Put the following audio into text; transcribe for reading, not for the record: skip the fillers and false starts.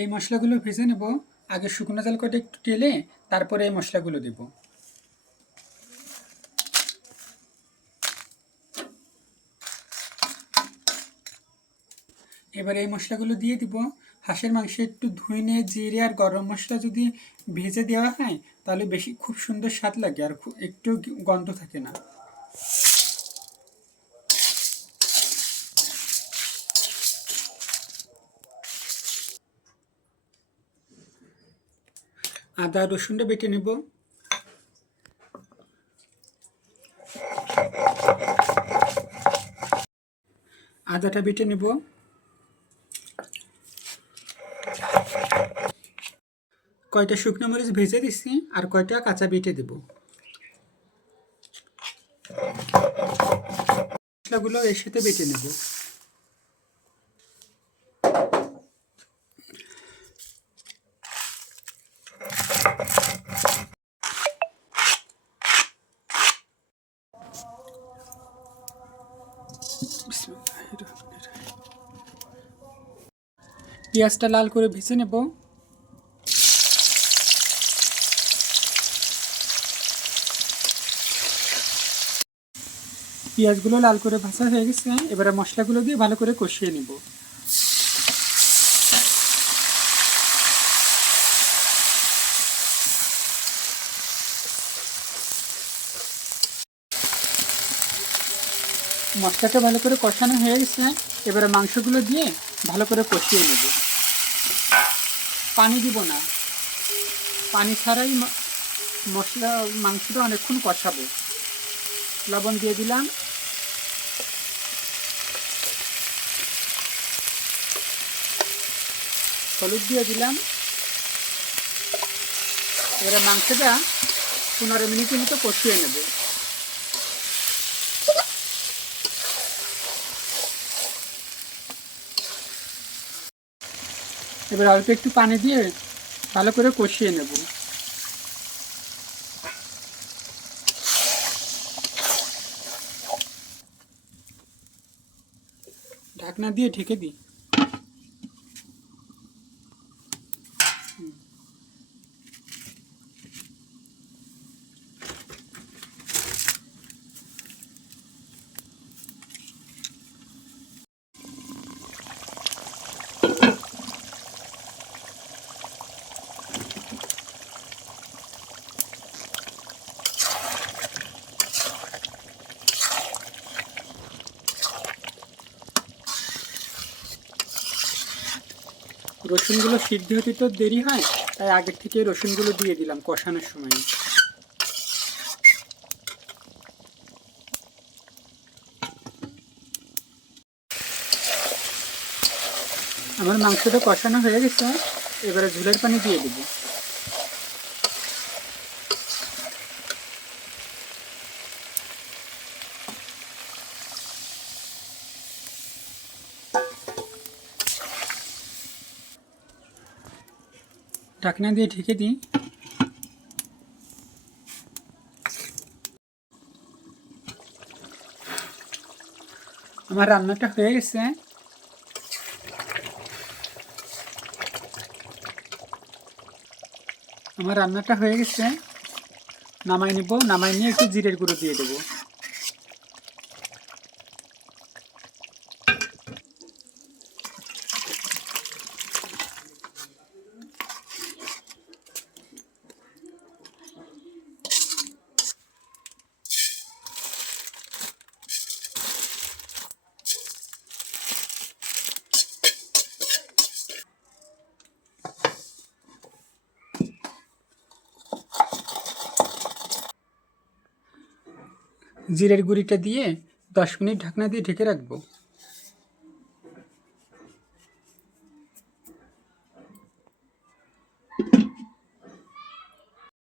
এই মশলাগুলো ভেজে নেব। আগে শুকনো জাল করে একটু টেলে তারপরে এই মশলাগুলো দেব। এবার এই মশলাগুলো দিয়ে দিব। হাঁসের মাংসে একটু ধুইনে জিরে আর গরম মশলা যদি ভেজে দেওয়া হয় তাহলে বেশি খুব সুন্দর স্বাদ লাগে আর একটু গন্ধ থাকে না। আদা রসুনটা বেটে নেব। আদাটা বেটে নেব। কয়টা শুকনো মরিচ ভেজে দিচ্ছি আর কয়টা কাঁচা বেটে দেব। মশলাগুলো এর সাথে বেটে নেব। পেঁয়াজটা লাল করে ভেজে নেব। পেঁয়াজগুলো লাল করে ভাজা হয়ে গেছে, এবারে মশলাগুলো দিয়ে ভালো করে কষিয়ে নেব। মশলাটা ভালো করে কষানো হয়ে গেছে, এবারে মাংসগুলো দিয়ে ভালো করে কষিয়ে নেব। পানি দিব না, পানি ছাড়াই মাংসটা অনেকক্ষণ কষাবো। লবণ দিয়ে দিলাম, হলুদ দিয়ে দিলাম। এবারে মাংসটা 15 মিনিটের মতো কষিয়ে নেব। এবার অল্প একটু পানি দিয়ে ভালো করে কষিয়ে নেব। ঢাকনা দিয়ে ঢেকে দিই। রসুনগুলো সিদ্ধ হতে তো দেরি হয়, তাই আগের থেকে রসুনগুলো দিয়ে দিলাম কষানোর সময়। আমার মাংসটা কষানো হয়ে গেছে, এবারে ঝোলের পানি দিয়ে দেব। ঢাকনা দিয়ে ঢেকে দিই। আমার রান্নাটা হয়ে গেছে। নামাই নিব। নামাই নিয়ে একটু জিরের গুঁড়ো দিয়ে দেবো। জিরের গুঁড়িটা দিয়ে 10 মিনিট ঢাকনা দিয়ে ঢেকে রাখবো।